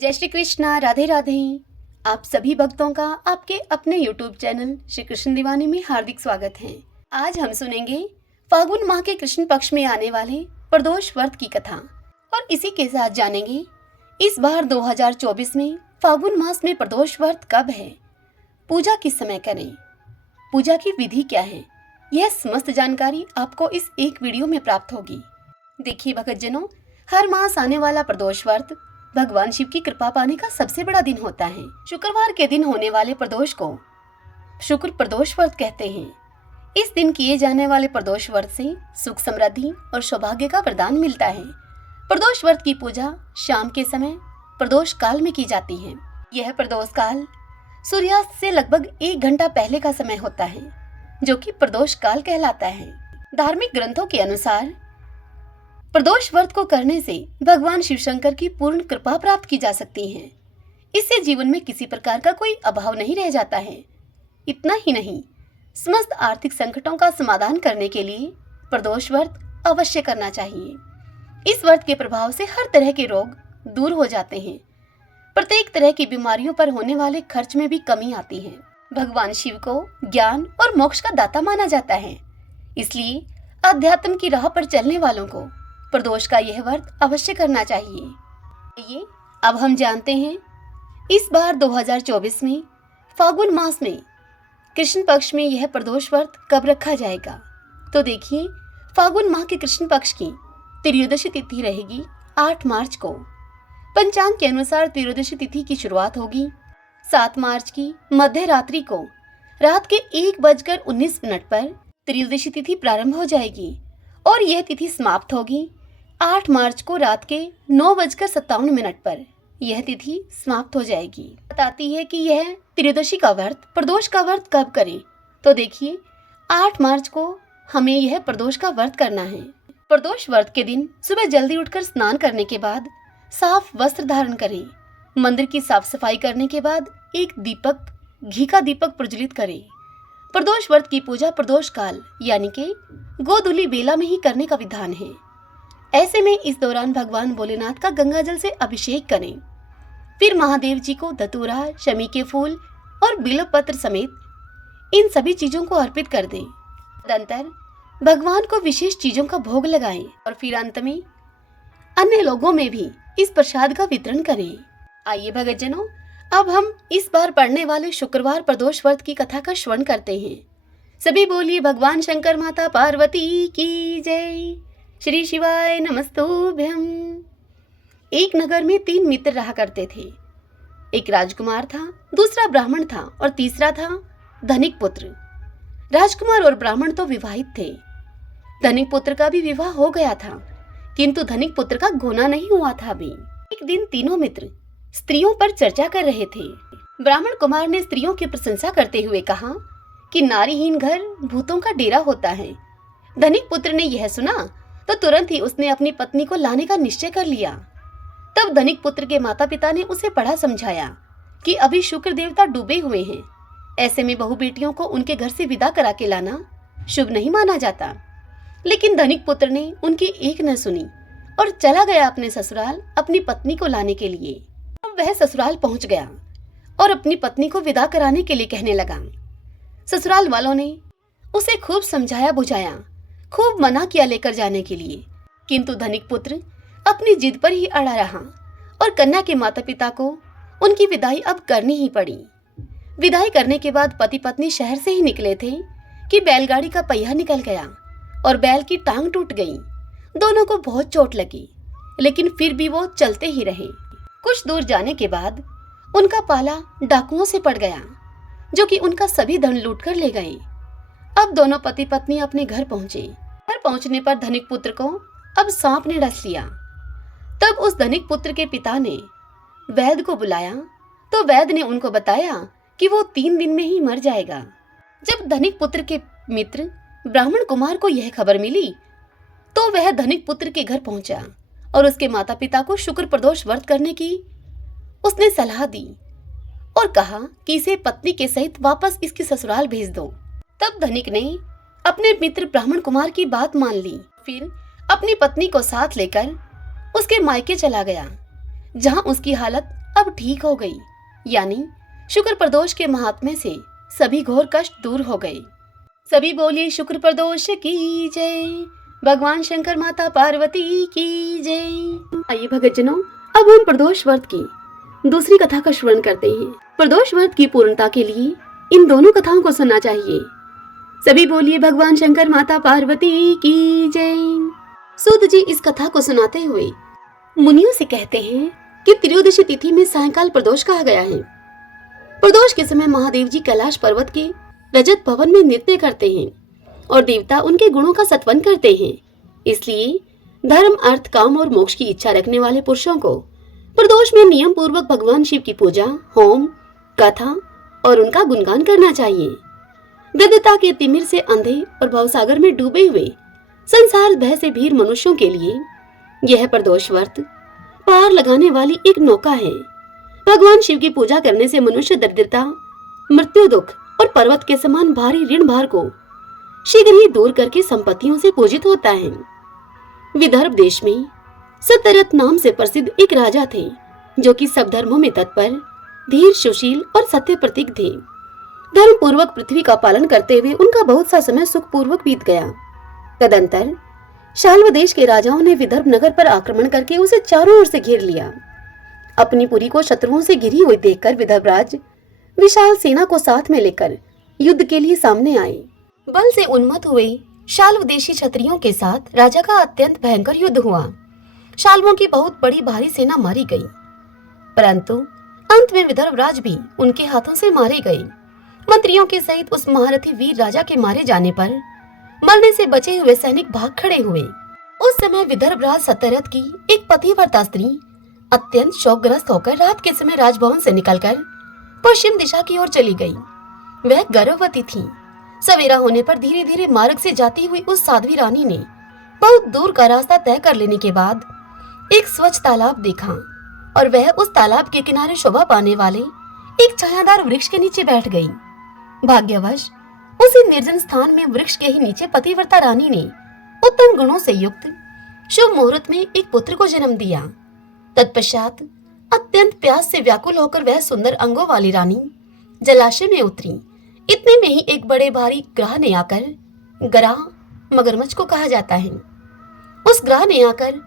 जय श्री कृष्णा, राधे राधे। आप सभी भक्तों का आपके अपने YouTube चैनल श्री कृष्ण दीवानी में हार्दिक स्वागत है। आज हम सुनेंगे फागुन माह के कृष्ण पक्ष में आने वाले प्रदोष व्रत की कथा और इसी के साथ जानेंगे इस बार 2024 में फागुन मास में प्रदोष व्रत कब है, पूजा किस समय करें, पूजा की विधि क्या है। यह समस्त जानकारी आपको इस एक वीडियो में प्राप्त होगी। देखिए भक्तजनों, हर मास आने वाला प्रदोष व्रत भगवान शिव की कृपा पाने का सबसे बड़ा दिन होता है। शुक्रवार के दिन होने वाले प्रदोष को शुक्र प्रदोष व्रत कहते हैं। इस दिन किए जाने वाले प्रदोष व्रत से सुख, समृद्धि और सौभाग्य का वरदान मिलता है। प्रदोष व्रत की पूजा शाम के समय प्रदोष काल में की जाती है। यह प्रदोष काल सूर्यास्त से लगभग 1 घंटा पहले का समय होता है, जो कि प्रदोष काल कहलाता है। धार्मिक ग्रंथों के अनुसार प्रदोष व्रत को करने से भगवान शिव शंकर की पूर्ण कृपा प्राप्त की जा सकती है। इससे जीवन में किसी प्रकार का कोई अभाव नहीं रह जाता है। इतना ही नहीं, समस्त आर्थिक संकटों का समाधान करने के लिए प्रदोष व्रत अवश्य करना चाहिए। इस व्रत के प्रभाव से हर तरह के रोग दूर हो जाते हैं। प्रत्येक तरह की बीमारियों पर होने वाले खर्च में भी कमी आती है। भगवान शिव को ज्ञान और मोक्ष का दाता माना जाता है, इसलिए अध्यात्म की राह पर चलने वालों को प्रदोष का यह व्रत अवश्य करना चाहिए। ये अब हम जानते हैं इस बार 2024 में फागुन मास में कृष्ण पक्ष में यह प्रदोष व्रत कब रखा जाएगा। तो देखिए, फागुन माह के कृष्ण पक्ष की त्रयोदशी तिथि रहेगी 8 मार्च को। पंचांग के अनुसार त्रयोदशी तिथि की शुरुआत होगी 7 मार्च की मध्य रात्रि को। रात के 1:19 पर त्रयोदशी तिथि प्रारंभ हो जाएगी और यह तिथि समाप्त होगी 8 मार्च को रात के 9:57 पर। यह तिथि समाप्त हो जाएगी। बताती है कि यह त्रयोदशी का व्रत प्रदोष का व्रत कब करें। तो देखिए, 8 मार्च को हमें यह प्रदोष का व्रत करना है। प्रदोष व्रत के दिन सुबह जल्दी उठकर स्नान करने के बाद साफ वस्त्र धारण करें। मंदिर की साफ सफाई करने के बाद एक दीपक, घी का दीपक प्रज्वलित करें। प्रदोष व्रत की पूजा प्रदोष काल यानी कि गोधूली बेला में ही करने का विधान है। ऐसे में इस दौरान भगवान भोलेनाथ का गंगा जल से अभिषेक करें। फिर महादेव जी को धतूरा, शमी के फूल और बिल्वपत्र समेत इन सभी चीजों को अर्पित कर दें। तदंतर भगवान को विशेष चीजों का भोग लगाएं और फिर अंत में अन्य लोगों में भी इस प्रसाद का वितरण करें। आइए भक्तजनों, अब हम इस बार पढ़ने वाले शुक्रवार प्रदोष व्रत की कथा का श्रवण करते हैं। सभी बोलिए भगवान शंकर माता पार्वती की जय। श्री शिवाय नमस्तुभ्यम। एक नगर में 3 मित्र रहा करते थे। एक राजकुमार था, दूसरा ब्राह्मण था और तीसरा था धनिक पुत्र। राजकुमार और ब्राह्मण तो विवाहित थे। धनिक पुत्र का भी विवाह हो गया था, किंतु धनिक पुत्र का गोना नहीं हुआ था अभी। एक दिन तीनों मित्र स्त्रियों पर चर्चा कर रहे थे। ब्राह्मण कुमार ने स्त्रियों की प्रशंसा करते हुए कहा कि नारीहीन घर भूतों का डेरा होता है। धनिक पुत्र ने यह सुना तो तुरंत ही उसने अपनी पत्नी को लाने का निश्चय कर लिया। तब धनिक पुत्र के माता पिता ने उसे पढ़ा समझाया कि अभी शुक्र देवता डूबे हुए हैं, ऐसे में बहू बेटियों को उनके घर से विदा करा के लाना शुभ नहीं माना जाता। लेकिन धनिक पुत्र ने उनकी एक न सुनी और चला गया अपने ससुराल अपनी पत्नी को लाने के लिए। अब वह ससुराल पहुंच गया और अपनी पत्नी को विदा कराने के लिए कहने लगा। ससुराल वालों ने उसे खूब समझाया बुझाया, खूब मना किया लेकर जाने के लिए, किंतु धनिक पुत्र अपनी जिद पर ही अड़ा रहा और कन्या के माता पिता को उनकी विदाई अब करनी ही पड़ी। विदाई करने के बाद पति पत्नी शहर से ही निकले थे कि बैलगाड़ी का पहिया निकल गया और बैल की टांग टूट गई। दोनों को बहुत चोट लगी, लेकिन फिर भी वो चलते ही रहे। कुछ दूर जाने के बाद उनका पाला डाकुओं से पड़ गया, जो कि उनका सभी धन लूट कर ले गए। अब दोनों पति पत्नी अपने घर पहुंचे। घर पहुंचने पर धनिक पुत्र को अब सांप ने डस लिया। तब उस धनिक पुत्र के पिता ने वैद्य को बुलाया तो वैद्य ने उनको बताया कि वो 3 दिन में ही मर जाएगा। जब धनिक पुत्र के मित्र ब्राह्मण कुमार को यह खबर मिली तो वह धनिक पुत्र के घर पहुंचा और उसके माता पिता को शुक्र प्रदोष व्रत करने की उसने सलाह दी और कहा कि इसे पत्नी के सहित वापस इसके ससुराल भेज दो। तब धनिक ने अपने मित्र ब्राह्मण कुमार की बात मान ली। फिर अपनी पत्नी को साथ लेकर उसके मायके चला गया। जहां उसकी हालत अब ठीक हो गई, यानी शुक्र प्रदोष के महात्म्य से सभी घोर कष्ट दूर हो गए। सभी बोलिए शुक्र प्रदोष की जय, भगवान शंकर माता पार्वती की जय। आइए भक्तजनों, अब हम प्रदोष व्रत की दूसरी कथा का श्रवण करते हैं। प्रदोष व्रत की पूर्णता के लिए इन दोनों कथाओं को सुनना चाहिए। सभी बोलिए भगवान शंकर माता पार्वती की जय। सूत जी इस कथा को सुनाते हुए मुनियों से कहते हैं कि त्रयोदशी तिथि में सायंकाल प्रदोष कहा गया है। प्रदोष के समय महादेव जी कैलाश पर्वत के रजत भवन में नृत्य करते हैं और देवता उनके गुणों का सत्वन करते हैं। इसलिए धर्म, अर्थ, काम और मोक्ष की इच्छा रखने वाले पुरुषों को प्रदोष में नियम पूर्वक भगवान शिव की पूजा, होम, कथा और उनका गुणगान करना चाहिए। दरिद्रता के तिमिर से अंधे और भवसागर में डूबे हुए संसार भय से भीर मनुष्यों के लिए यह प्रदोष व्रत पार लगाने वाली एक नौका है। भगवान शिव की पूजा करने से मनुष्य दरिद्रता, मृत्यु, दुख और पर्वत के समान भारी ऋण भार को शीघ्र ही दूर करके संपत्तियों से पूजित होता है। विदर्भ देश में सत्यरथ नाम से प्रसिद्ध एक राजा थे, जो कि सब धर्मों में तत्पर, धीर, सुशील और सत्य प्रतीक थे। धर्म पूर्वक पृथ्वी का पालन करते हुए उनका बहुत सा समय सुख पूर्वक बीत गया। तदंतर शाल्व देश के राजाओं ने विदर्भ नगर पर आक्रमण करके उसे चारों ओर से घेर लिया। अपनी पुरी को शत्रुओं से घिरी हुई देखकर विदर्भराज विशाल सेना को साथ में लेकर युद्ध के लिए सामने आए। बल से उन्मत्त हुए शाल्व देशी क्षत्रियों के साथ राजा का अत्यंत भयंकर युद्ध हुआ। शाल्वों की बहुत बड़ी भारी सेना मारी गई, परंतु अंत में विदर्भराज भी उनके हाथों से मारे गए। मंत्रियों के सहित उस महारथी वीर राजा के मारे जाने पर मरने से बचे हुए सैनिक भाग खड़े हुए। उस समय विदर्भराज सत्यरथ की एक पतिव्रता स्त्री अत्यंत शोकग्रस्त होकर रात के समय राजभवन से निकलकर पश्चिम दिशा की ओर चली गई। वह गर्भवती थी। सवेरा होने पर धीरे धीरे मार्ग से जाती हुई उस साध्वी रानी ने बहुत दूर का रास्ता तय कर लेने के बाद एक स्वच्छ तालाब देखा और वह उस तालाब के किनारे शोभा पाने वाले एक छायादार वृक्ष के नीचे बैठ गई। भाग्यवश उसी निर्जन स्थान में वृक्ष के ही नीचे पतिव्रता रानी ने उत्तम गुणों से युक्त शुभ मुहूर्त में एक पुत्र को जन्म दिया। तत्पश्चात अत्यंत प्यास से व्याकुल होकर वह सुंदर अंगों वाली रानी जलाशय में उतरी। इतने में ही एक बड़े भारी ग्राह ने आकर, ग्राह मगरमच्छ को कहा जाता है, उस ग्राह ने आकर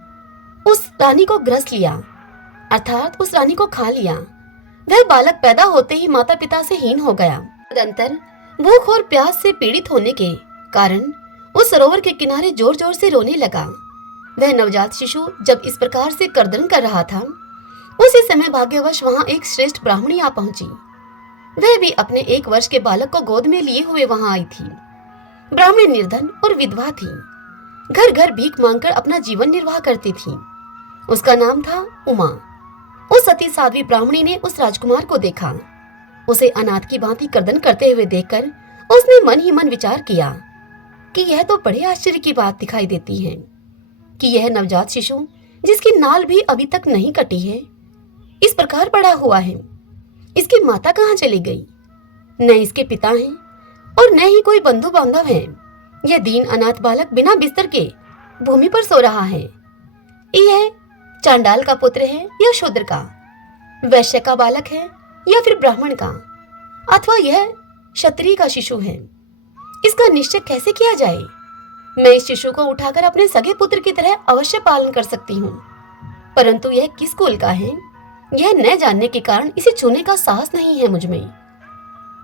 उस रानी को ग्रस लिया, अर्थात उस रानी को खा लिया। वह बालक पैदा होते ही माता पिता से हीन हो गया। तदंतर भूख और प्यास से पीड़ित होने के कारण उस सरोवर के किनारे जोर जोर से रोने लगा। वह नवजात शिशु जब इस प्रकार से कर्दन कर रहा था, उसी समय भाग्यवश वहां एक श्रेष्ठ ब्राह्मणी आ पहुंची। वह भी अपने 1 वर्ष के बालक को गोद में लिए हुए वहां आई थी। ब्राह्मणी निर्धन और विधवा थी, घर घर भीख मांगकर अपना जीवन निर्वाह करती थी। उसका नाम था उमा। उस सती साध्वी ब्राह्मणी ने उस राजकुमार को देखा। उसे अनाथ की भांति कर्दन करते हुए देखकर उसने मन ही मन विचार किया कि यह तो बड़े आश्चर्य की बात दिखाई देती है कि यह नवजात शिशु, जिसकी नाल भी अभी तक नहीं कटी है, इस प्रकार पड़ा हुआ है। इसकी माता कहाँ चली गई? न इसके पिता हैं और न ही कोई बंधु बांधव है। यह दीन अनाथ बालक बिना बिस्तर के भूमि पर सो रहा है। यह चांडाल का पुत्र है या शूद्र का, वैश्य का बालक है या फिर ब्राह्मण का, अथवा यह क्षत्रिय का शिशु है? इसका निश्चय कैसे किया जाए? मैं इस शिशु को उठाकर अपने सगे पुत्र की तरह अवश्य पालन कर सकती हूँ, परंतु यह किस कुल का है, यह न जानने के कारण इसे छूने का साहस नहीं है मुझ में।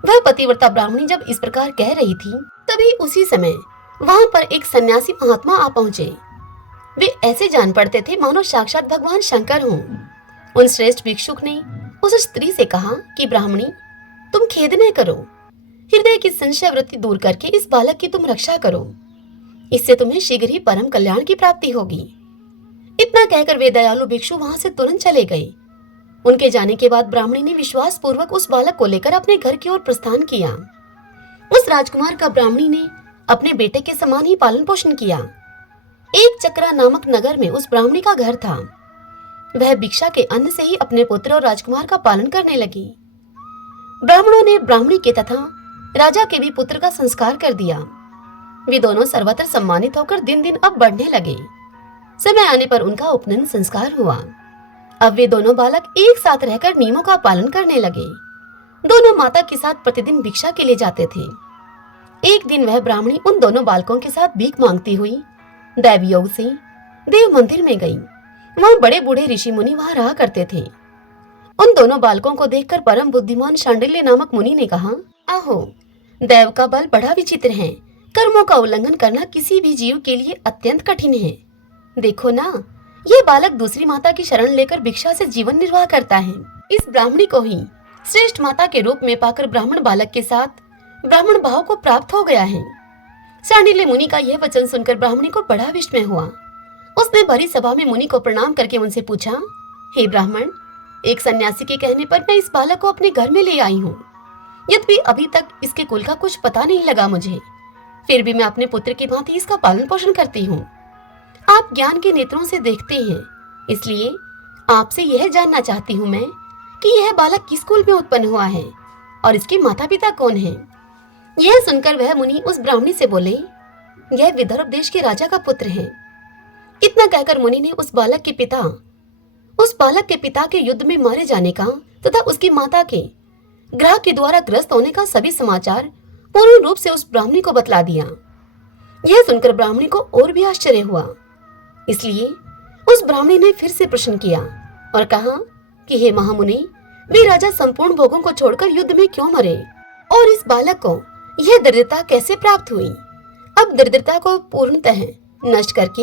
वह पतिव्रता ब्राह्मणी जब इस प्रकार कह रही थी, तभी उसी समय वहां पर एक सन्यासी महात्मा आ पहुंचे। वे ऐसे जान पड़ते थे मानो साक्षात भगवान शंकर हों। उन श्रेष्ठ भिक्षुक ने उस स्त्री से कहा कि ब्राह्मणी, तुम खेद न करो, हृदय की संशय वृत्ति दूर करके इस बालक की तुम रक्षा करो, इससे तुम्हें शीघ्र ही परम कल्याण की प्राप्ति होगी। इतना कहकर वे दयालु भिक्षु वहां से तुरंत चले गए। उनके जाने के बाद ब्राह्मणी ने विश्वास पूर्वक उस बालक को लेकर अपने घर की ओर प्रस्थान किया। उस राजकुमार का ब्राह्मणी ने अपने बेटे के समान ही पालन पोषण किया। एक चक्रा नामक नगर में उस ब्राह्मणी का घर था। वह भिक्षा के अन्न से ही अपने पुत्र और राजकुमार का पालन करने लगी। ब्राह्मणों ने ब्राह्मणी के तथा राजा के भी पुत्र का संस्कार कर दिया। वे दोनों सर्वत्र सम्मानित होकर दिन दिन अब बढ़ने लगे। समय आने पर उनका उपनयन संस्कार हुआ। अब वे दोनों बालक एक साथ रहकर नियमों का पालन करने लगे। दोनों माता के साथ प्रतिदिन भिक्षा के लिए जाते थे। एक दिन वह ब्राह्मणी उन दोनों बालकों के साथ भीख मांगती हुई दैव योग से देव मंदिर में गई। वहां बड़े बूढ़े ऋषि मुनि वहां रहा करते थे। उन दोनों बालकों को देखकर परम बुद्धिमान शांडिल्य नामक मुनि ने कहा, आहो, दैव का बल बड़ा विचित्र है। कर्मों का उल्लंघन करना किसी भी जीव के लिए अत्यंत कठिन है। देखो ना, ये बालक दूसरी माता की शरण लेकर भिक्षा से जीवन निर्वाह करता है। इस ब्राह्मणी को ही श्रेष्ठ माता के रूप में पाकर ब्राह्मण बालक के साथ ब्राह्मण भाव को प्राप्त हो गया है। शांडिल्य मुनि का यह वचन सुनकर ब्राह्मणी को बड़ा विस्मय हुआ। उसने भरी सभा में मुनि को प्रणाम करके उनसे पूछा, हे ब्राह्मण, एक सन्यासी के कहने पर मैं इस बालक को अपने घर में ले आई हूँ। यद्यपि अभी तक इसके कुल का कुछ पता नहीं लगा मुझे, फिर भी मैं अपने पुत्र की भांति इसका पालन पोषण करती हूँ। आप ज्ञान के नेत्रों से देखते हैं, इसलिए आपसे यह जानना चाहती हूँ मैं कि यह बालक किस कुल में उत्पन्न हुआ है और इसके माता पिता कौन हैं। यह सुनकर वह मुनि उस ब्राह्मणी से बोले, यह विदर्भ देश के राजा का पुत्र है। इतना कहकर मुनि ने उस बालक के पिता के युद्ध में मारे जाने का तथा उसकी माता के ग्रह के द्वारा ग्रस्त होने का सभी समाचार पूर्ण रूप से उस ब्राह्मणी को बतला दिया। यह सुनकर ब्राह्मणी को और भी आश्चर्य हुआ, इसलिए उस ब्राह्मणी ने फिर से प्रश्न किया और कहा कि हे महामुनि, वे राजा संपूर्ण भोगों को छोड़कर युद्ध में क्यों मरे और इस बालक को यह दरिद्रता कैसे प्राप्त हुई। अब दरिद्रता को पूर्णतः नष्ट करके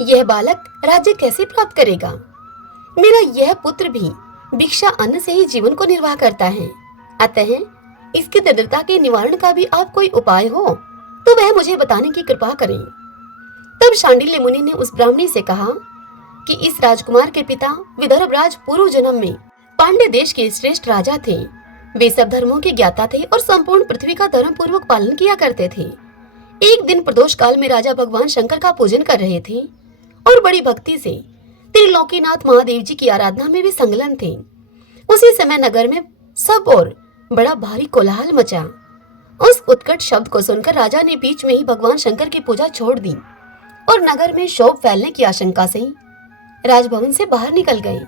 यह बालक राज्य कैसे प्राप्त करेगा। मेरा यह पुत्र भी भिक्षा अन्न से ही जीवन को निर्वाह करता है, अतः इसकी दरिद्रता के निवारण का भी आप कोई उपाय हो तो वह मुझे बताने की कृपा करें। तब शांडिल्य मुनि ने उस ब्राह्मणी से कहा कि इस राजकुमार के पिता विदर्भ राज पूर्व जन्म में पांड्य देश के श्रेष्ठ राजा थे। वे सब धर्मों के ज्ञाता थे और संपूर्ण पृथ्वी का धर्म पूर्वक पालन किया करते थे। एक दिन प्रदोष काल में राजा भगवान शंकर का पूजन कर रहे थे और बड़ी भक्ति से त्रिलोकीनाथ महादेव जी की आराधना में भी संलग्न थे। उसी समय नगर में सब और बड़ा भारी कोलाहल मचा। उस उत्कट शब्द को सुनकर राजा ने बीच में ही भगवान शंकर की पूजा छोड़ दी और नगर में शोभ फैलने की आशंका से राजभवन से बाहर निकल गए।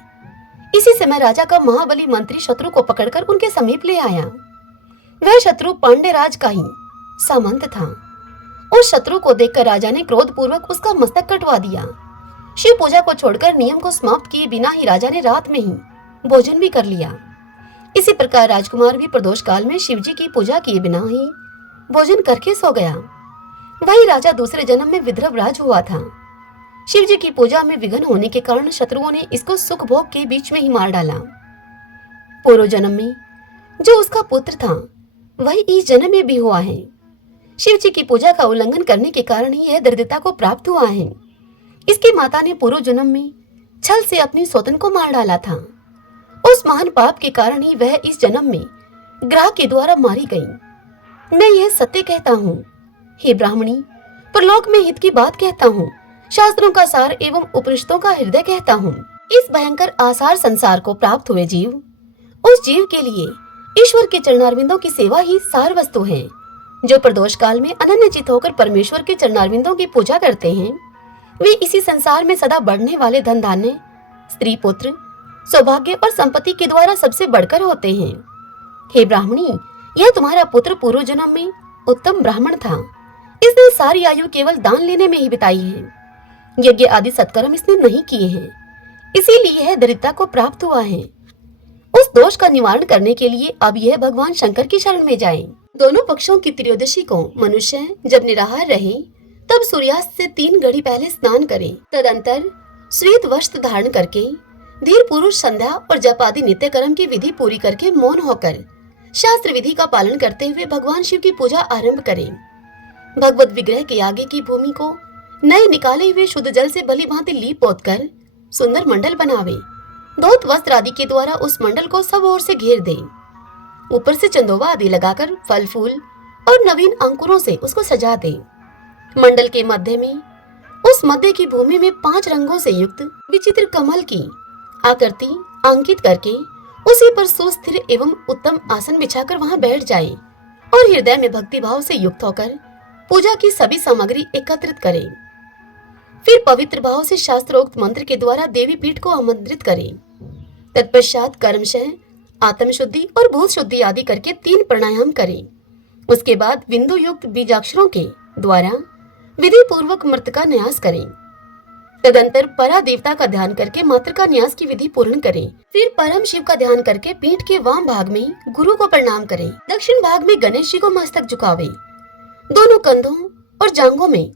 इसी समय राजा का महाबली मंत्री शत्रु को पकड़कर उनके समीप ले आया। वह शत्रु पांड्य राज का ही सामंत था। उस शत्रु को देखकर राजा ने क्रोध पूर्वक उसका मस्तक कटवा दिया। शिव पूजा को छोड़कर नियम को समाप्त किए बिना ही राजा ने रात में ही भोजन भी कर लिया। इसी प्रकार राजकुमार भी प्रदोष काल में शिव जी की पूजा किए बिना ही भोजन करके सो गया। वही राजा दूसरे जन्म में विदर्भ राज हुआ था। शिव जी की पूजा में विघ्न होने के कारण शत्रुओं ने इसको सुख भोग के बीच में ही मार डाला। पूर्व जन्म में जो उसका पुत्र था वही इस जन्म में भी हुआ है। शिव जी की पूजा का उल्लंघन करने के कारण ही यह दरिद्रता को प्राप्त हुआ है। इसकी माता ने पूर्व जन्म में छल से अपनी सौतन को मार डाला था। उस महान पाप के कारण ही वह इस जन्म में ग्रह के द्वारा मारी गई। मैं यह सत्य कहता हूँ, हे ब्राह्मणी, परलोक में हित की बात कहता हूँ, शास्त्रों का सार एवं उपनिषदों का हृदय कहता हूँ। इस भयंकर आसार संसार को प्राप्त हुए जीव, उस जीव के लिए ईश्वर के चरणारविंदों की सेवा ही सार वस्तु है। जो प्रदोष काल में अनन्यचित होकर परमेश्वर के चरणारविंदों की पूजा करते हैं, वे इसी संसार में सदा बढ़ने वाले धन धान्य, स्त्री पुत्र, सौभाग्य और संपत्ति के द्वारा सबसे बढ़कर होते हैं। हे ब्राह्मणी, यह तुम्हारा पुत्र पूर्व जन्म में उत्तम ब्राह्मण था। इसने सारी आयु केवल दान लेने में ही बिताई है। यज्ञ आदि सत्कर्म इसने नहीं किए हैं, इसीलिए यह दरिद्रता को प्राप्त हुआ है। उस दोष का निवारण करने के लिए अब यह भगवान शंकर की शरण में जाए। दोनों पक्षों की त्रयोदशी को मनुष्य जब निराहार रहे तब सूर्यास्त से 3 घड़ी पहले स्नान करे। तदंतर श्वेत वस्त्र धारण करके धीर पुरुष संध्या और जप आदि नित्य कर्म की विधि पूरी करके मौन होकर शास्त्र विधि का पालन करते हुए भगवान शिव की पूजा आरंभ करें। भगवत विग्रह के आगे की भूमि को नए निकाले हुए शुद्ध जल से भली भांति लीप पोत कर सुंदर मंडल बनावे। धोत वस्त्र आदि के द्वारा उस मंडल को सब ओर से घेर दे। ऊपर से चंदोवा आदि लगाकर फल फूल और नवीन अंकुरों से उसको सजा दे। मंडल के मध्य में उस मध्य की भूमि में 5 रंगों से युक्त विचित्र कमल की आकृति अंकित करके उसी पर सुस्थिर एवं उत्तम आसन बिछाकर वहां बैठ जाए और हृदय में भक्ति भाव से युक्त होकर पूजा की सभी सामग्री एकत्रित करे। फिर पवित्र भाव से शास्त्रोक्त मंत्र के द्वारा देवी पीठ को आमंत्रित करें। तत्पश्चात कर्मशः, आत्म शुद्धि और भूत शुद्धि आदि करके 3 प्राणायाम करें। उसके बाद बिंदु युक्त बीजाक्षरों के द्वारा विधि पूर्वक मृत का न्यास करें। तदंतर परा देवता का ध्यान करके मात्र का न्यास की विधि पूर्ण करें। फिर परम शिव का ध्यान करके पीठ के वाम भाग में गुरु को प्रणाम करें। दक्षिण भाग में गणेश जी को मस्तक झुकावे। दोनों कंधों और जांघों में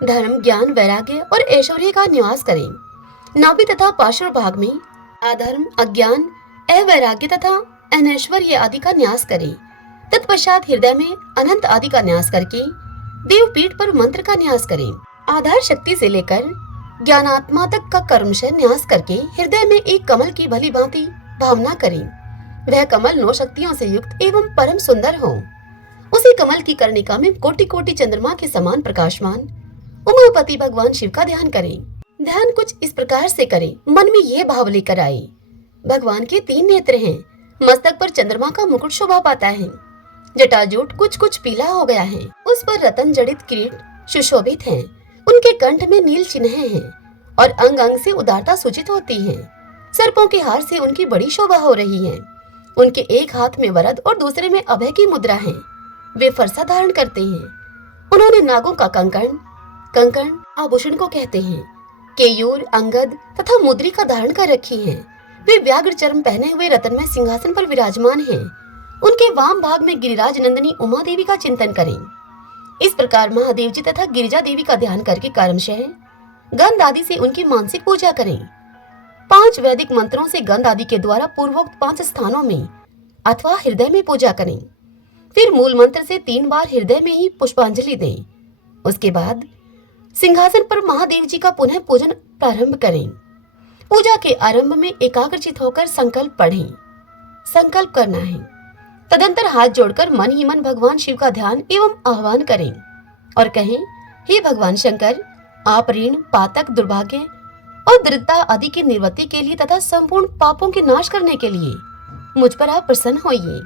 धर्म, ज्ञान, वैराग्य और ऐश्वर्य का निवास करें। नाभि तथा पार्श्व भाग में अधर्म, अज्ञान, अवैराग्य तथा अनैश्वर्य आदि का न्यास करें। तत्पश्चात हृदय में अनंत आदि का न्यास करके देवपीठ पर मंत्र का न्यास करें। आधार शक्ति से लेकर ज्ञानात्मा तक का कर्मशः न्यास करके हृदय में एक कमल की भली भांति भावना करें। वह कमल 9 शक्तियों से युक्त एवं परम सुंदर हो। उसी कमल की कर्णिका में कोटि कोटि चंद्रमा के समान प्रकाशमान उमापति भगवान शिव का ध्यान करें। ध्यान कुछ इस प्रकार से करें। मन में यह भाव लेकर आए, भगवान के 3 नेत्र हैं। मस्तक पर चंद्रमा का मुकुट शोभा पाता है। जटाजूट कुछ कुछ पीला हो गया है। उस पर रतन जड़ित किरीट सुशोभित हैं। उनके कंठ में नील चिन्ह हैं और अंग अंग से उदारता सूचित होती है। सर्पों के हार से उनकी बड़ी शोभा हो रही है। उनके एक हाथ में वरद और दूसरे में अभय की मुद्रा है। वे फरसा धारण करते हैं। उन्होंने नागों का कंकण आभूषण को कहते हैं, केयूर, अंगद तथा मुद्री का धारण कर रखी है। वे व्याघ्र चर्म पहने हुए रत्नमय सिंहासन पर विराजमान हैं। उनके वाम भाग में गिरिराज नंदिनी उमा देवी का चिंतन करें। इस प्रकार महादेव जी तथा गिरिजा देवी का ध्यान करके कर्मशः गंध आदि से उनकी मानसिक पूजा करें। 5 वैदिक मंत्रों से गंध आदि के द्वारा पूर्वोक्त 5 स्थानों में अथवा हृदय में पूजा करें। फिर मूल मंत्र से 3 बार हृदय में ही पुष्पांजलि दें। उसके बाद सिंहासन पर महादेव जी का पुनः पूजन प्रारंभ करें। पूजा के आरंभ में एकाग्रचित होकर संकल्प पढ़ें। संकल्प करना है। तदंतर हाथ जोड़कर मन ही मन भगवान शिव का ध्यान एवं आह्वान करें और कहें, हे भगवान शंकर, आप ऋण, पातक, दुर्भाग्य और दरिद्रता आदि की निवृत्ति के लिए तथा संपूर्ण पापों के नाश करने के लिए मुझ पर आप प्रसन्न होइए।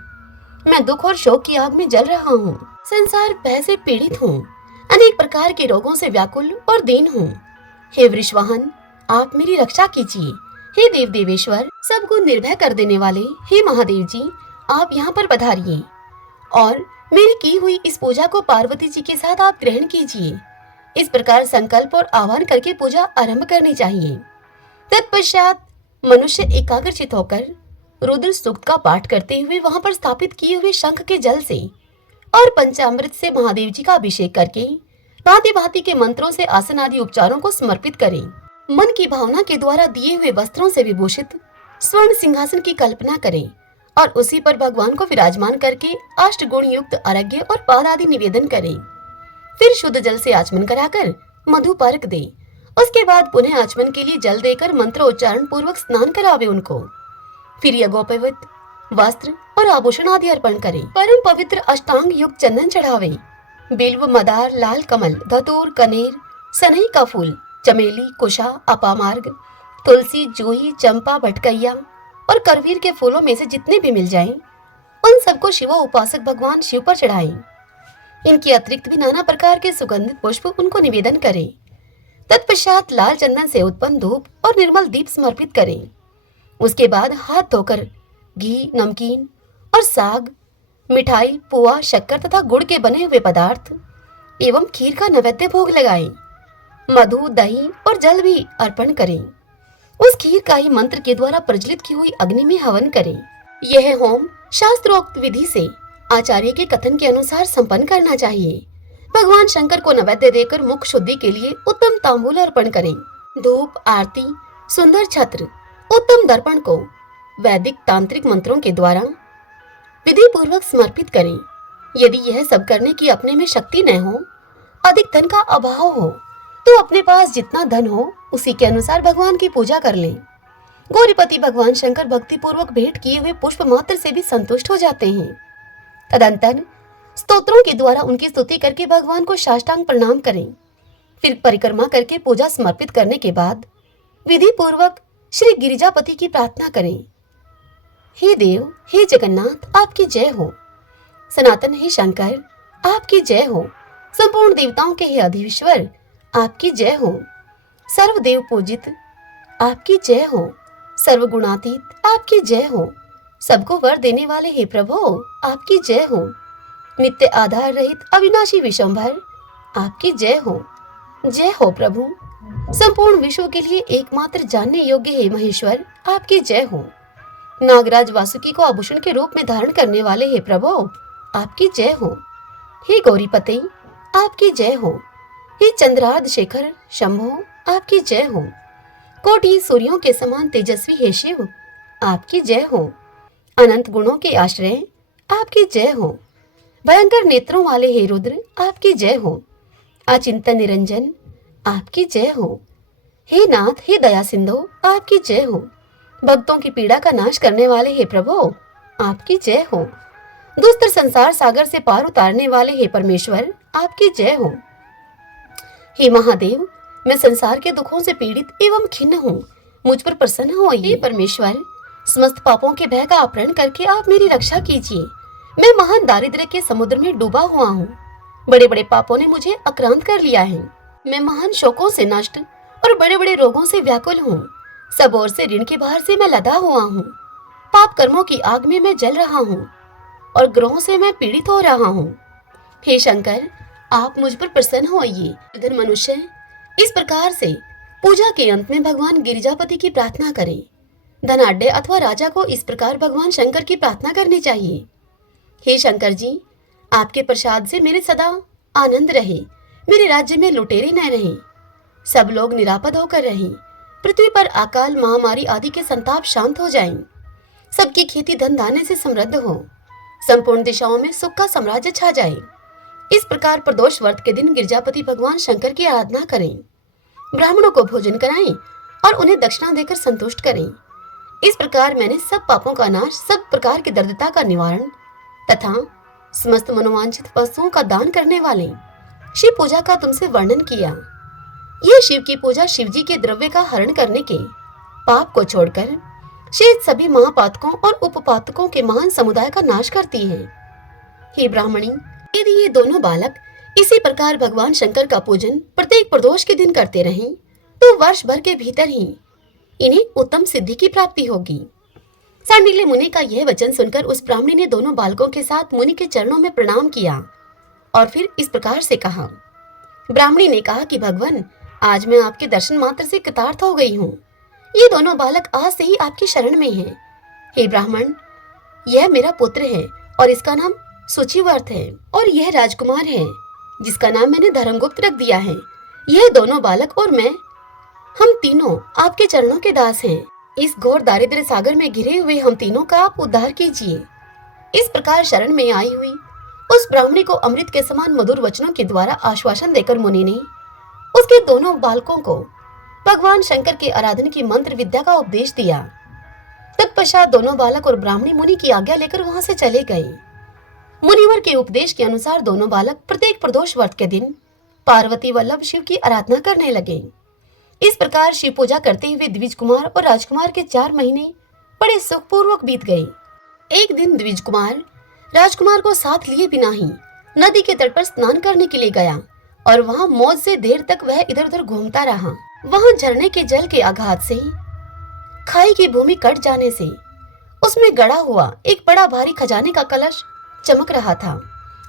मैं दुख और शोक की आग में जल रहा हूँ। संसार भय से पीड़ित हूँ। अनेक प्रकार के रोगों से व्याकुल और दीन हूँ। हे वृषवाहन, आप मेरी रक्षा कीजिए। हे देव देवेश्वर, सबको निर्भय कर देने वाले हे महादेव जी, आप यहाँ पर पधारिए और मेरी की हुई इस पूजा को पार्वती जी के साथ आप ग्रहण कीजिए। इस प्रकार संकल्प और आह्वान करके पूजा आरंभ करनी चाहिए। तत्पश्चात मनुष्य एकाग्रचित होकर रुद्र सूक्त का पाठ करते हुए वहां पर स्थापित किए हुए शंख के जल से और पंचामृत से महादेव जी का अभिषेक करके भांति भांति के मंत्रों से आसन आदि उपचारों को समर्पित करें। मन की भावना के द्वारा दिए हुए वस्त्रों से विभूषित स्वर्ण सिंहासन की कल्पना करें और उसी पर भगवान को विराजमान करके अष्टगुण युक्त अर्घ्य और पाद आदि निवेदन करें। फिर शुद्ध जल से आचमन कराकर मधु पारक दे। उसके बाद पुनः आचमन के लिए जल देकर मंत्रोच्चारण पूर्वक स्नान करावे उनको। फिर यज्ञोपवीत वस्त्र और आभूषण आदि अर्पण करें। परम पवित्र अष्टांग युक्त चंदन चढ़ावे। बिल्व, मदार, लाल कमल, धतूर, कनेर, सनई का फूल, चमेली, कुशा, अपामार्ग, तुलसी, जूही, चंपा, भटकैया और करवीर के फूलों में से जितने भी मिल जाएं, उन सबको शिव उपासक भगवान शिव पर चढ़ाएं। इनके अतिरिक्त भी नाना प्रकार के सुगंधित पुष्प उनको निवेदन करें। तत्पश्चात लाल चंदन से उत्पन्न धूप और निर्मल दीप समर्पित करें। उसके बाद हाथ धोकर घी, नमकीन और साग, मिठाई, पुआ, शक्कर तथा गुड़ के बने हुए पदार्थ एवं खीर का नैवेद्य भोग लगाएं। मधु, दही और जल भी अर्पण करें। उस खीर का ही मंत्र के द्वारा प्रज्वलित की हुई अग्नि में हवन करें। यह होम शास्त्रोक्त विधि से आचार्य के कथन के अनुसार संपन्न करना चाहिए। भगवान शंकर को नैवेद्य देकर मुख शुद्धि के लिए उत्तम तांबूल अर्पण करें। धूप, आरती, सुंदर छत्र, उत्तम दर्पण को वैदिक तांत्रिक मंत्रों के द्वारा विधि पूर्वक समर्पित करें। यदि यह सब करने की अपने में शक्ति न हो, अधिक धन का अभाव हो, तो अपने पास जितना धन हो उसी के अनुसार भगवान की पूजा कर लें। गौरीपति भगवान शंकर भक्ति पूर्वक भेंट किए हुए पुष्प मात्र से भी संतुष्ट हो जाते हैं। तदंतर स्तोत्रों के द्वारा उनकी स्तुति करके भगवान को साष्टांग प्रणाम करें। फिर परिक्रमा करके पूजा समर्पित करने के बाद विधि पूर्वक श्री गिरिजापति की प्रार्थना करें। हे देव, हे जगन्नाथ, आपकी जय हो। सनातन हे शंकर, आपकी जय हो। संपूर्ण देवताओं के हे अधीश्वर, आपकी जय हो। सर्वदेव पूजित आपकी जय हो। सर्वगुणातीत आपकी जय हो। सबको वर देने वाले हे प्रभु आपकी जय हो। नित्य आधार रहित अविनाशी विशंभर आपकी जय हो। जय हो प्रभु। संपूर्ण विश्व के लिए एकमात्र जानने योग्य हे महेश्वर आपकी जय हो। नागराज वासुकी को आभूषण के रूप में धारण करने वाले हे प्रभु आपकी जय हो। हे गौरीपति आपकी जय हो। हे चंद्रार्ध शेखर शंभो आपकी जय हो। कोटि सूर्यों के समान तेजस्वी हे शिव आपकी जय हो। अनंत गुणों के आश्रय आपकी जय हो। भयंकर नेत्रों वाले हे रुद्र आपकी जय हो। अचिंतन निरंजन आपकी जय हो। हे नाथ हे दया सिंधु आपकी जय हो। भक्तों की पीड़ा का नाश करने वाले हे प्रभु आपकी जय हो। दुस्तर संसार सागर से पार उतारने वाले हे परमेश्वर आपकी जय हो। हे महादेव मैं संसार के दुखों से पीड़ित एवं खिन्न हूँ, मुझ पर प्रसन्न हो। हे परमेश्वर समस्त पापों के भय का अपहरण करके आप मेरी रक्षा कीजिए। मैं महान दारिद्र्य के समुद्र में डूबा हुआ हूँ। बड़े बड़े पापों ने मुझे आक्रांत कर लिया है। मैं महान शोकों से नष्ट और बड़े बड़े रोगों से व्याकुल हूँ। सब ओर से ऋण के भार से मैं लदा हुआ हूँ। पाप कर्मों की आग में मैं जल रहा हूँ और ग्रहों से मैं पीड़ित हो रहा हूँ। हे शंकर आप मुझ पर प्रसन्न होइए। धन मनुष्य इस प्रकार से पूजा के अंत में भगवान गिरिजापति की प्रार्थना करें। धनाढ्य अथवा राजा को इस प्रकार भगवान शंकर की प्रार्थना करनी चाहिए। हे शंकर जी आपके प्रसाद से मेरे सदा आनंद रहे। मेरे राज्य में लुटेरे न रहें। सब लोग निरापद होकर रहें। पृथ्वी पर अकाल महामारी आदि के संताप शांत हो जाएं। सबकी खेती धन धान्य से समृद्ध हो। संपूर्ण दिशाओं में सुख का साम्राज्य छा जाए। इस प्रकार प्रदोष व्रत के दिन गिरजापति भगवान शंकर की आराधना करें। ब्राह्मणों को भोजन कराएं और उन्हें दक्षिणा देकर संतुष्ट करें। इस प्रकार मैंने सब पापों का नाश, सब प्रकार की दरिद्रता का निवारण तथा समस्त मनोवांछित वस्तुओं का दान करने वाले शिव पूजा का तुमसे वर्णन किया। यह शिव की पूजा शिवजी के द्रव्य का हरण करने के पाप को छोड़कर शेष सभी महापातकों और उपपातकों के महान समुदाय का नाश करती है। हे ब्राह्मणी यदि ये दोनों बालक इसी प्रकार भगवान शंकर का पूजन प्रत्येक प्रदोष के दिन करते रहें तो वर्ष भर के भीतर ही इन्हें उत्तम सिद्धि की प्राप्ति होगी। सांडिल्य मुनि का यह वचन सुनकर उस ब्राह्मणी ने दोनों बालकों के साथ मुनि के चरणों में प्रणाम किया और फिर इस प्रकार से कहा। ब्राह्मणी ने कहा कि भगवान आज मैं आपके दर्शन मात्र से कृतार्थ हो गई हूँ। ये दोनों बालक आज से ही आपकी शरण में हैं। हे ब्राह्मण यह मेरा पुत्र है और इसका नाम सुचिवर्त है और यह राजकुमार है जिसका नाम मैंने धर्मगुप्त रख दिया है। यह दोनों बालक और मैं हम तीनों आपके चरणों के दास हैं। इस घोर दारिद्र्य सागर में घिरे हुए हम तीनों का आप उद्धार कीजिए। इस प्रकार शरण में आई हुई उस ब्राह्मणी को अमृत के समान मधुर वचनों के द्वारा आश्वासन देकर मुनि ने उसके दोनों बालकों को भगवान शंकर के आराधन की मंत्र विद्या का उपदेश दिया। तत्पश्चात दोनों बालक और ब्राह्मणी मुनि की आज्ञा लेकर वहां से चले गए। मुनिवर के उपदेश के अनुसार दोनों बालक प्रत्येक प्रदोष व्रत के दिन पार्वती वल्लभ शिव की आराधना करने लगे। इस प्रकार शिव पूजा करते हुए द्विज कुमार और राजकुमार के 4 महीने बड़े सुखपूर्वक बीत गए। एक दिन द्विज कुमार राजकुमार को साथ लिए बिना ही नदी के तट पर स्नान करने के लिए गया और वहां मौज से देर तक वह इधर उधर घूमता रहा। वहां झरने के जल के आघात से खाई की भूमि कट जाने से उसमें गड़ा हुआ एक बड़ा भारी खजाने का कलश चमक रहा था,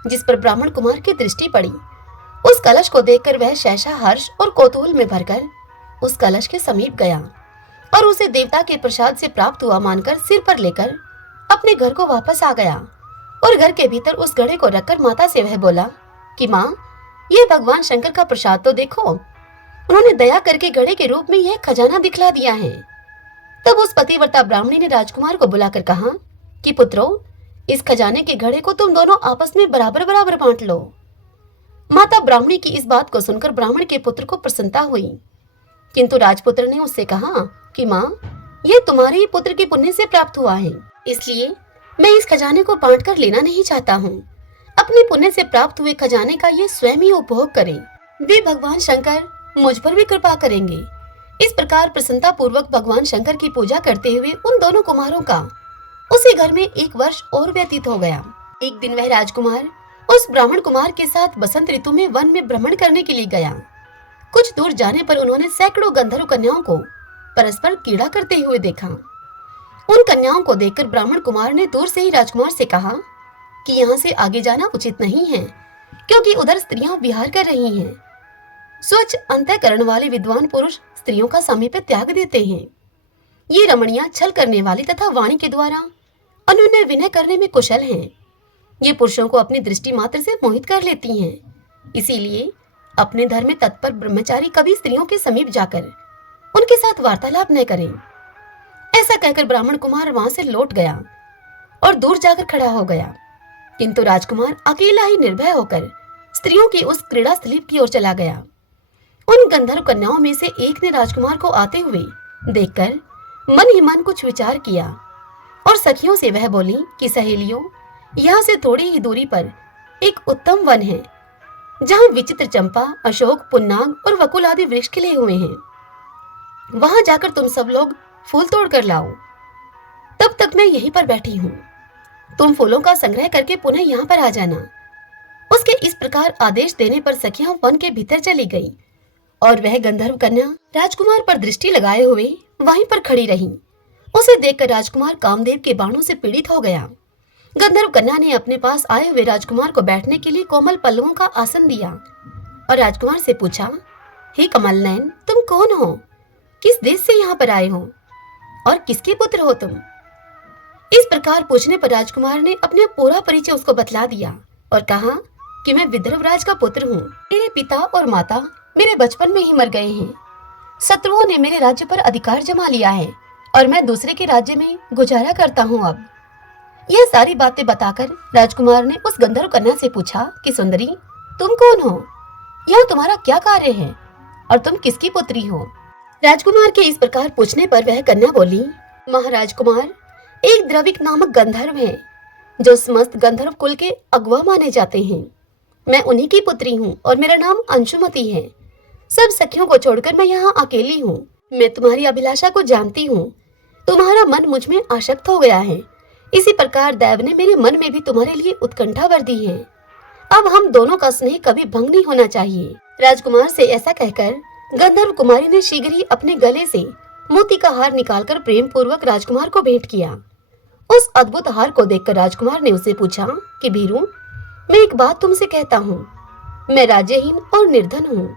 जिस पर ब्राह्मण कुमार की दृष्टि पड़ी। उस कलश को देखकर वह सहसा हर्ष और कौतूहल में भरकर उस कलश के समीप गया और उसे देवता के प्रसाद से प्राप्त हुआ मानकर सिर पर लेकर अपने घर को वापस आ गया और घर के भीतर उस घड़े को रखकर माता से वह बोला कि माँ ये भगवान शंकर का प्रसाद तो देखो। उन्होंने दया करके घड़े के रूप में यह खजाना दिखला दिया है। तब उस पतिव्रता ब्राह्मणी ने राजकुमार को बुलाकर कहा कि पुत्रो इस खजाने के घड़े को तुम दोनों आपस में बराबर बराबर बांट लो। माता ब्राह्मणी की इस बात को सुनकर ब्राह्मण के पुत्र को प्रसन्नता हुई, किंतु राजपुत्र ने उससे कहा कि माँ यह तुम्हारे ही पुत्र के पुण्य से प्राप्त हुआ है, इसलिए मैं इस खजाने को बांट कर लेना नहीं चाहता हूँ। अपने पुण्य से प्राप्त हुए खजाने का ये स्वयं ही उपभोग करें। वे भगवान शंकर मुझ पर भी कृपा करेंगे। इस प्रकार प्रसन्नता पूर्वक भगवान शंकर की पूजा करते हुए उन दोनों कुमारों का उसी घर में 1 वर्ष और व्यतीत हो गया। एक दिन वह राजकुमार उस ब्राह्मण कुमार के साथ बसंत ऋतु में वन में भ्रमण करने के लिए गया। कुछ दूर जाने पर उन्होंने सैकड़ों गंधर्व कन्याओं को परस्पर क्रीड़ा करते हुए देखा। उन कन्याओं को देखकर ब्राह्मण कुमार ने दूर से ही राजकुमार से कहा कि यहाँ से आगे जाना उचित नहीं है, क्योंकि उधर स्त्रियां विहार कर रही हैं। स्वच्छ अंतःकरण वाले विद्वान पुरुष स्त्रियों का सामीप्य त्याग देते हैं। ये रमणियां छल करने वाली तथा वाणी के द्वारा अनुनय विनय करने में कुशल हैं। ये पुरुषों को अपनी दृष्टि मात्र से मोहित कर लेती हैं। इसीलिए अपने धर्म में तत्पर ब्रह्मचारी कभी स्त्रियों के समीप जाकर उनके साथ वार्तालाप न करें। ऐसा कहकर ब्राह्मण कुमार वहां से लौट गया और दूर जाकर खड़ा हो गया, किंतु राजकुमार अकेला ही निर्भय होकर स्त्रियों की उस क्रीड़ा स्थली की ओर चला गया। उन गंधर्व कन्याओं में से एक ने राजकुमार को आते हुए देखकर मन ही मन कुछ विचार किया और सखियों से वह बोली कि सहेलियों, यहाँ से थोड़ी ही दूरी पर एक उत्तम वन है, जहाँ विचित्र चंपा, अशोक, पुन्नाग और वकुल आदि वृक्ष खिले हुए हैं। वहां जाकर तुम सब लोग फूल तोड़ कर लाओ। तब तक मैं यहीं पर बैठी हूँ। तुम फूलों का संग्रह करके पुनः यहाँ पर आ जाना। उसके इस प्रकार आदेश देने पर सखियां वन के भीतर चली गईं और वह गंधर्व कन्या राजकुमार पर दृष्टि लगाए हुए वहीं पर खड़ी रही। उसे देखकर राजकुमार कामदेव के बाणों से पीड़ित हो गया। गंधर्व कन्या ने अपने पास आए हुए राजकुमार को बैठने के लिए कोमल पल्लवों का आसन दिया और राजकुमार से पूछा, हे कमल नयन, तुम कौन हो? किस देश से यहाँ पर आए हो और किसके पुत्र हो तुम? इस प्रकार पूछने पर राजकुमार ने अपना पूरा परिचय उसको बतला दिया और कहा कि मैं विदर्भराज का पुत्र हूँ। मेरे पिता और माता मेरे बचपन में ही मर गए हैं। शत्रुओं ने मेरे राज्य पर अधिकार जमा लिया है और मैं दूसरे के राज्य में गुजारा करता हूँ। अब यह सारी बातें बताकर राजकुमार ने उस गंधर्व कन्या से पूछा कि सुंदरी, तुम कौन हो? यह तुम्हारा क्या कार्य है और तुम किसकी पुत्री हो? राजकुमार के इस प्रकार पूछने पर वह कन्या बोली, महाराज कुमार, एक द्रविक नामक गंधर्व है जो समस्त गंधर्व कुल के अगुआ माने जाते हैं। मैं उन्हीं की पुत्री हूँ और मेरा नाम अंशुमति है। सब सखियों को छोड़कर मैं यहाँ अकेली हूँ। मैं तुम्हारी अभिलाषा को जानती हूँ। तुम्हारा मन मुझ में आसक्त हो गया है। इसी प्रकार दैव ने मेरे मन में भी तुम्हारे लिए उत्कंठा भर दी है। अब हम दोनों का स्नेह कभी भंग नहीं होना चाहिए। राजकुमार से ऐसा कहकर गंधर्व कुमारी ने शीघ्र ही अपने गले से मोती का हार निकालकर प्रेम पूर्वक राजकुमार को भेंट किया। उस अद्भुत हार को देखकर राजकुमार ने उसे पूछा कि भीरू, मैं एक बात तुमसे कहता हूँ। मैं राज्यहीन और निर्धन हूँ।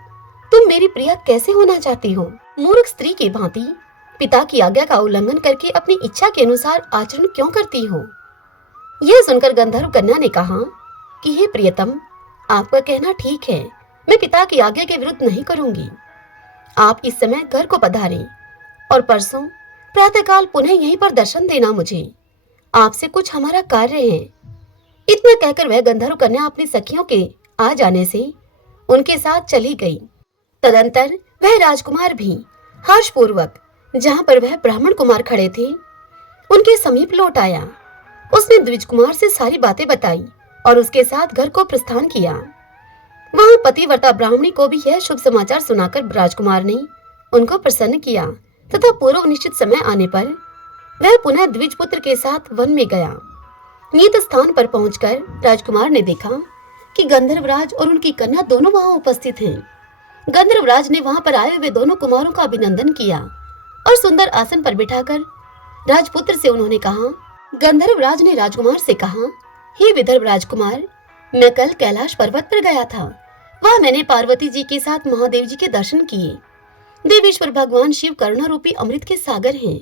तुम मेरी प्रिया कैसे होना चाहती हो? मूर्ख स्त्री की भांति पिता की आज्ञा का उल्लंघन करके अपनी इच्छा के अनुसार आचरण क्यों करती हो? यह सुनकर गंधर्व कन्या ने कहा कि हे प्रियतम, आपका कहना ठीक है। मैं पिता की आज्ञा के विरुद्ध नहीं करूंगी। आप इस समय घर को पधारें और परसों प्रातःकाल पुनः यहीं पर दर्शन देना। मुझे आपसे कुछ हमारा कार्य है। इतना कहकर वह गंधर्व कन्या अपनी सखियों के आ जाने से उनके साथ चली गई। तदंतर वह राजकुमार भी हर्षपूर्वक जहाँ पर वह ब्राह्मण कुमार खड़े थे उनके समीप लौट आया। उसने द्विज कुमार से सारी बातें बताई और उसके साथ घर को प्रस्थान किया। वहां पतिव्रता ब्राह्मणी को भी यह शुभ समाचार सुनाकर राजकुमार ने उनको प्रसन्न किया तथा पूर्व निश्चित समय आने पर वह पुनः द्विज पुत्र के साथ वन में गया। नियत स्थान पर पहुंचकर राजकुमार ने देखा कि गंधर्वराज और उनकी कन्या दोनों वहां उपस्थित हैं। गंधर्वराज ने वहां पर आए हुए दोनों कुमारों का अभिनंदन किया और सुंदर आसन पर बिठाकर राजपुत्र से उन्होंने कहा। गंधर्वराज ने राजकुमार से कहा, हे विदर्भ राजकुमार, मैं कल कैलाश पर्वत पर गया था। वहां मैंने पार्वती जी के साथ महादेव जी के दर्शन किए। देवेश्वर भगवान शिव करुणा रूपी अमृत के सागर हैं।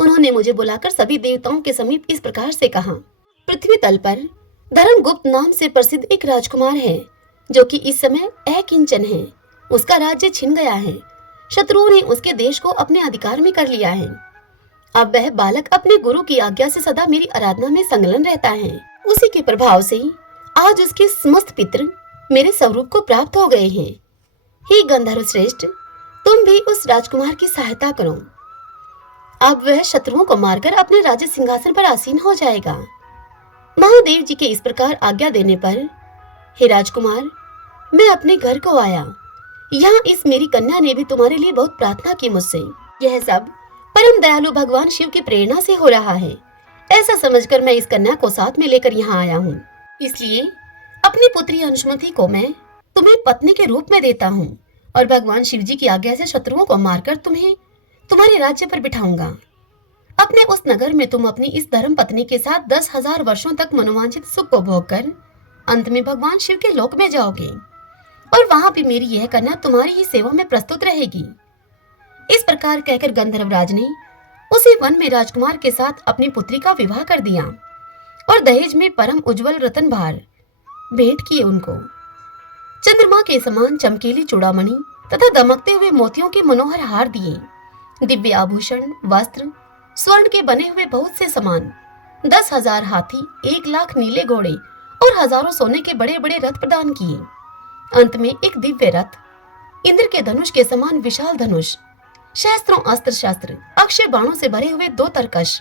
उन्होंने मुझे बुलाकर सभी देवताओं के समीप इस प्रकार से कहा, पृथ्वी तल पर धर्मगुप्त नाम से प्रसिद्ध एक राजकुमार है जो कि इस समय अकिंचन है। उसका राज्य छिन गया है। शत्रुओं ने उसके देश को अपने अधिकार में कर लिया है। अब वह बालक अपने गुरु की आज्ञा से सदा मेरी आराधना में संलग्न रहता है। उसी के प्रभाव से आज उसके समस्त पितृ मेरे स्वरूप को प्राप्त हो गए हैं। हे गंधर्व श्रेष्ठ, तुम भी उस राजकुमार की सहायता करो। अब वह शत्रुओं को मारकर अपने राज्य सिंहासन पर आसीन हो जाएगा। महादेव जी के इस प्रकार आज्ञा देने पर, हे राजकुमार, मैं अपने घर को आया। यहाँ इस मेरी कन्या ने भी तुम्हारे लिए बहुत प्रार्थना की मुझसे। यह सब परम दयालु भगवान शिव की प्रेरणा से हो रहा है। ऐसा समझकर मैं इस कन्या को साथ में लेकर यहाँ आया हूँ। इसलिए अपनी पुत्री अंशुमति को मैं तुम्हें पत्नी के रूप में देता हूँ और भगवान शिव जी की आज्ञा से शत्रुओं को मारकर तुम्हें तुम्हारे राज्य पर बिठाऊंगा। अपने उस नगर में तुम अपनी इस धर्म पत्नी के साथ 10,000 वर्षों तक मनोवांछित सुख को भोग कर अंत में भगवान शिव के लोक में जाओगे और वहां भी मेरी यह कन्या तुम्हारी ही सेवा में प्रस्तुत रहेगी। इस प्रकार कहकर गंधर्वराज ने उसी वन में राजकुमार के साथ अपनी पुत्री का विवाह कर दिया और दहेज में परम उज्जवल रतन भार भेंट किए उनको। चंद्रमा के समान चमकीली चूड़ामणि तथा दमकते हुए मोतियों के मनोहर हार दिए, दिव्य आभूषण, वस्त्र, स्वर्ण के बने हुए बहुत से सामान, 10,000 हाथी, 1,00,000 नीले घोड़े और हजारों सोने के बड़े बड़े रथ प्रदान किए। अंत में एक दिव्य रथ, इंद्र के धनुष के समान विशाल धनुष, शस्त्रों अस्त्र शस्त्र, अक्षय बाणों से भरे हुए 2 तरकश,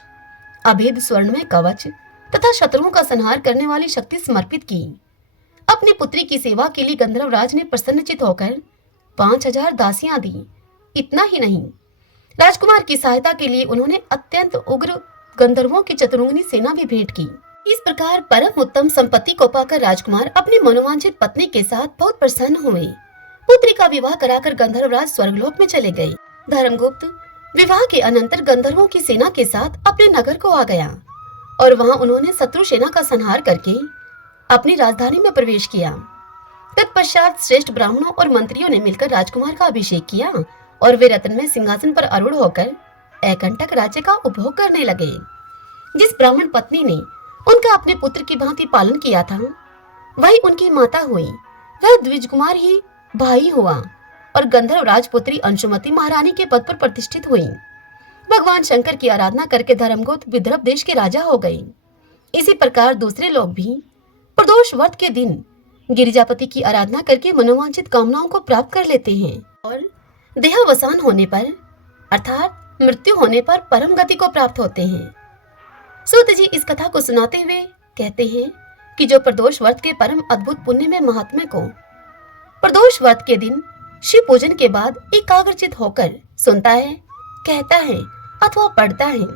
अभेद स्वर्ण में कवच तथा शत्रुओं का संहार करने वाली शक्ति समर्पित की। अपनी पुत्री की सेवा के लिए गंधर्वराज ने प्रसन्नचित होकर 5,000 दासियां दी। इतना ही नहीं, राजकुमार की सहायता के लिए उन्होंने अत्यंत उग्र गंधर्वों की चतुरंगिनी सेना भी भेंट की। इस प्रकार परम उत्तम संपत्ति को पाकर राजकुमार अपनी मनोवांछित पत्नी के साथ बहुत प्रसन्न हुए। पुत्री का विवाह कराकर गंधर्वराज स्वर्गलोक में चले गए। धर्मगुप्त विवाह के अनंतर गंधर्वों की सेना के साथ अपने नगर को आ गया और वहां उन्होंने शत्रु सेना का संहार करके अपनी राजधानी में प्रवेश किया। तत्पश्चात श्रेष्ठ ब्राह्मणों और मंत्रियों ने मिलकर राजकुमार का अभिषेक किया और वे रत्नमय सिंहासन पर आरूढ़ होकर एकंटक राज्य का उपभोग करने लगे। जिस ब्राह्मण पत्नी ने उनका अपने पुत्र की भांति पालन किया था, वही उनकी माता हुई। वह द्विज कुमार ही भाई हुआ और गंधर्व राजपुत्री अंशुमति महारानी के पद पर प्रतिष्ठित हुई। भगवान शंकर की आराधना करके धर्मगुप्त विदर्भ देश के राजा हो गए। इसी प्रकार दूसरे लोग भी प्रदोष व्रत के दिन गिरिजापति की आराधना करके मनोवांछित कामनाओं को प्राप्त कर लेते हैं और देहावसान होने पर अर्थात मृत्यु होने पर परम गति को प्राप्त होते हैं। सूत जी इस कथा को सुनाते हुए कहते हैं कि जो प्रदोष व्रत के परम अद्भुत पुण्य में महात्म्य को प्रदोष व्रत के दिन शिव पूजन के बाद एकाग्रचित होकर सुनता है, कहता है अथवा पढ़ता है,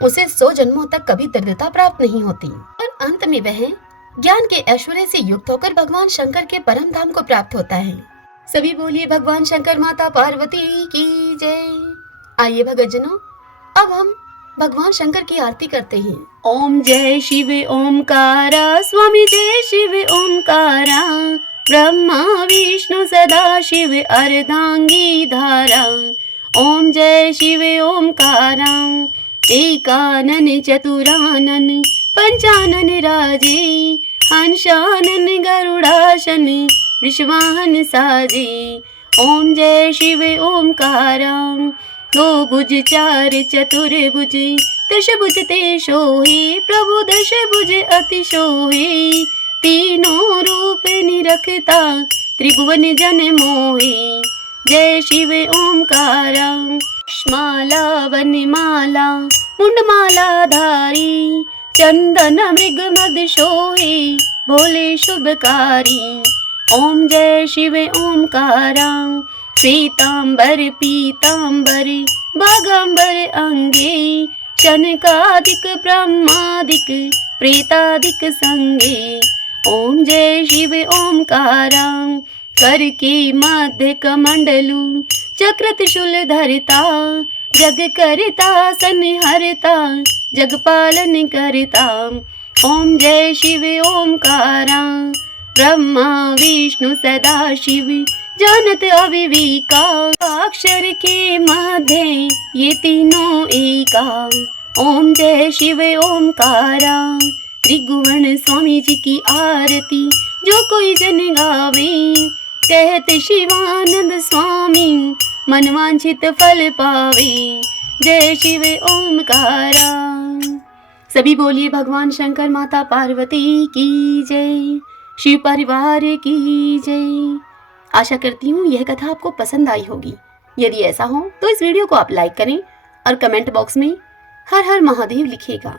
उसे 100 जन्मों तक कभी दरिद्रता प्राप्त नहीं होती और अंत में वह ज्ञान के ऐश्वर्य से युक्त होकर भगवान शंकर के परम धाम को प्राप्त होता है। सभी बोलिए भगवान शंकर माता पार्वती की जय। आइए भक्तजनों, अब हम भगवान शंकर की आरती करते हैं। ओम जय शिव ओमकारा, स्वामी जय शिव ओमकारा, ब्रह्मा विष्णु सदा शिव अर्धांगी धारा। ओम जय शिव ओमकारा, एकानन चतुरानन पंचानन राजे, हंसानन गरुड़ासन वृषवाहन साजे। ओम जय शिव ओमकारा, 2 भुज 4 चतुर्भुज, 10 भुज ते सोहे, प्रभु 10 भुज अति सोहे। तीनों रूप निरखता, त्रिभुवन जन मोहे। जय शिव ओमकारा, माला वनमाला मुंडमाला धारी, चंदन मृग मद सोहे, भोले शुभकारी। ओम जय शिव ओमकारा, श्वेतांबर पीतांबर बागांबर अंगे, शनकादिक ब्रह्मादिक प्रेतादिक संगे। ओम जय शिव ओमकारा, कर के मध्य कमंडलू, चक्र त्रिशूल धरता, जग करता संहरता, जग पालन करता। ओम जय शिव ओमकारा, ब्रह्मा विष्णु सदा शिव, जानत अविवेका, अक्षर के मध्य ये तीनों एका। ओम जय शिव ओमकारा, त्रिभुवन स्वामी जी की आरती जो कोई जन गावे, कहते शिवानंद स्वामी मनवांछित फल पावे। जय शिव ओमकारा। सभी बोलिए भगवान शंकर माता पार्वती की जय, शिव परिवार की जय। आशा करती हूँ यह कथा आपको पसंद आई होगी। यदि ऐसा हो तो इस वीडियो को आप लाइक करें और कमेंट बॉक्स में हर हर महादेव लिखिएगा।